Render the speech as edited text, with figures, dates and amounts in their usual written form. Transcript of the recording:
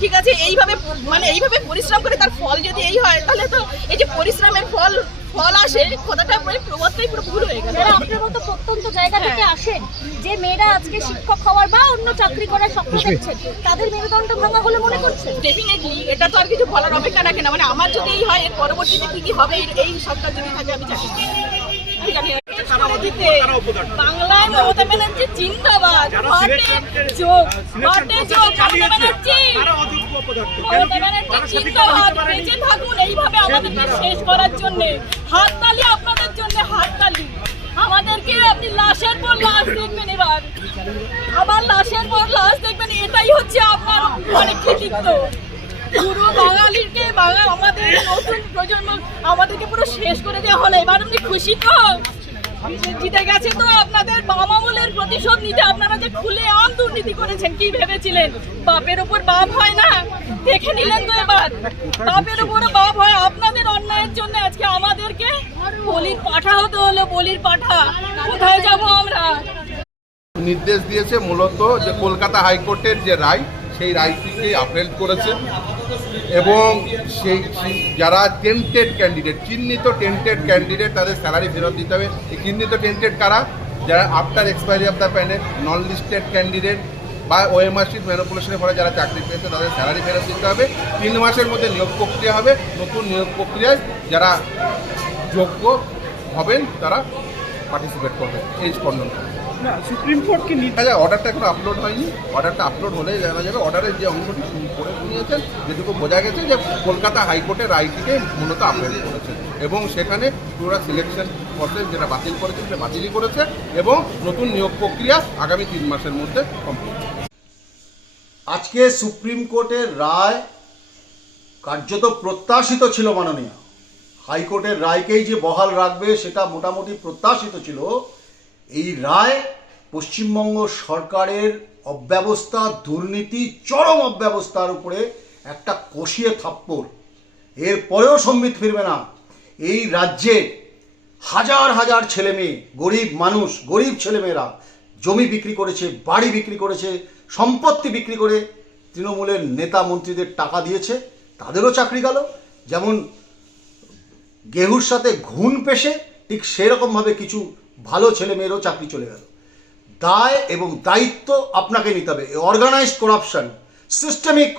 ঠিক আছে, এইভাবে মানে এইভাবে পরিশ্রম করে তার ফল যদি এই হয়, তাহলে তো এই যে পরিশ্রমের ফল আসে কথাটা প্রবাদটাই পুরো ভুল হয়ে গেল। আপনার মতো প্রত্যন্ত জায়গা থেকে আসেন, যে মেয়েরা আজকে শিক্ষক হওয়ার বা অন্য চাকরি করার স্বপ্ন দেখছেন, তাদের মেরুদণ্ড ভাঙা বলে মনে করছেন? ডেফিনেটলি, এটা তো আর কিছু বলার অপেক্ষা রাখে না। মানে আমার যদি এই হয়, এর পরবর্তীতে কি কি হবে এই সরকার যদি থাকে আমি জানি না। বাংলায় মমতা ব্যানার্জি জিন্দাবাদ, বেঁচে থাকুন এইভাবে আমাদেরকে শেষ করার জন্য। হাততালি আপনাদের জন্য, হাততালি। আমাদেরকে আপনি লাশের পর লাশ দেখবেন, এবার আবার লাশের পর লাশ দেখবেন, এটাই হচ্ছে আপনার অনেক কৃতিত্ব। পুরো বাঙালিকে আমাদের নতুন প্রজন্ম আমাদেরকে পুরো শেষ করে দেওয়া হলো। এবার আপনি খুশি তো? জিতে গেছে তো? আপনাদের বাম আমলের প্রতিশোধ নিতে আপনারা যে খুলে আম দুর্নীতি করেছেন, কি ভেবেছিলেন বাপের উপর বাপ হয় না? দেখে নিলেন তো এবার বাপের উপর বাপ হয়। আপনাদের অন্যায়ের জন্য আজকে আমাদেরকে বলির পাঠা হতে হলো, বলির পাঠা। কোথায় যাব আমরা? নির্দেশ দিয়েছে মূলত যে কলকাতা হাইকোর্টের যে রায়, সেই রায়টিকে আপহেল্ড করেছে এবং সেই যারা টেন্টেড ক্যান্ডিডেট, চিহ্নিত টেন্টেড ক্যান্ডিডেট, তাদের স্যালারি ফেরত দিতে হবে। এই চিহ্নিত টেন্টেড কারা? যারা after expiry of the panel, non listed candidate বা ওএমআরসি ম্যানিপুলেশনের ফলে যারা চাকরি পেয়েছে তাদের স্যালারি ফেরত দিতে হবে। 3 মাসের মধ্যে নিয়োগ প্রক্রিয়া হবে। নতুন নিয়োগ প্রক্রিয়ায় যারা যোগ্য হবেন তারা পার্টিসিপেট করবে। এই স্পন্দন না, সুপ্রিম কোর্ট কি অর্ডারটা এখন আপলোড হয়নি। অর্ডারটা আপলোড হলে জানা যাবে। অর্ডারের যে অংশটি করে নিয়েছেন, যেটুকু বোঝা গেছে যে কলকাতা হাইকোর্টের রায়টিকে মূলত আপলোড করেছে এবং সেখানে পুরো সিলেকশন প্রসেস যেটা বাতিল করেছে সেটা বাতিলই করেছে এবং নতুন নিয়োগ প্রক্রিয়া আগামী 3 মাসের মধ্যে কমপ্লিট। আজকে সুপ্রিম কোর্টের রায় কার্যত প্রত্যাশিত ছিল। মাননীয় হাইকোর্টের রায়কেই যে বহাল রাখবে সেটা মোটামুটি প্রত্যাশিত ছিল। এই রায় পশ্চিমবঙ্গ সরকারের অব্যবস্থা, দুর্নীতি, চরম অব্যবস্থার উপরে একটা কষিয়ে থাপ্পড়। এরপরেও সম্বিত ফিরবে না। এই রাজ্যে হাজার হাজার ছেলে মেয়ে, গরিব মানুষ, গরিব ছেলেমেয়েরা জমি বিক্রি করেছে, বাড়ি বিক্রি করেছে, সম্পত্তি বিক্রি করে তৃণমূলের নেতা মন্ত্রীদের টাকা দিয়েছে, তাদেরও চাকরি গেল। যেমন গেহুর সাথে ঘুণ পেশে ঠিক সেরকমভাবে কিছু ভালো ছেলে মেয়েরও চাকরি চলে গেল। দায় এবং দায়িত্ব আপনাকে নিতে হবে। Organised corruption, systemic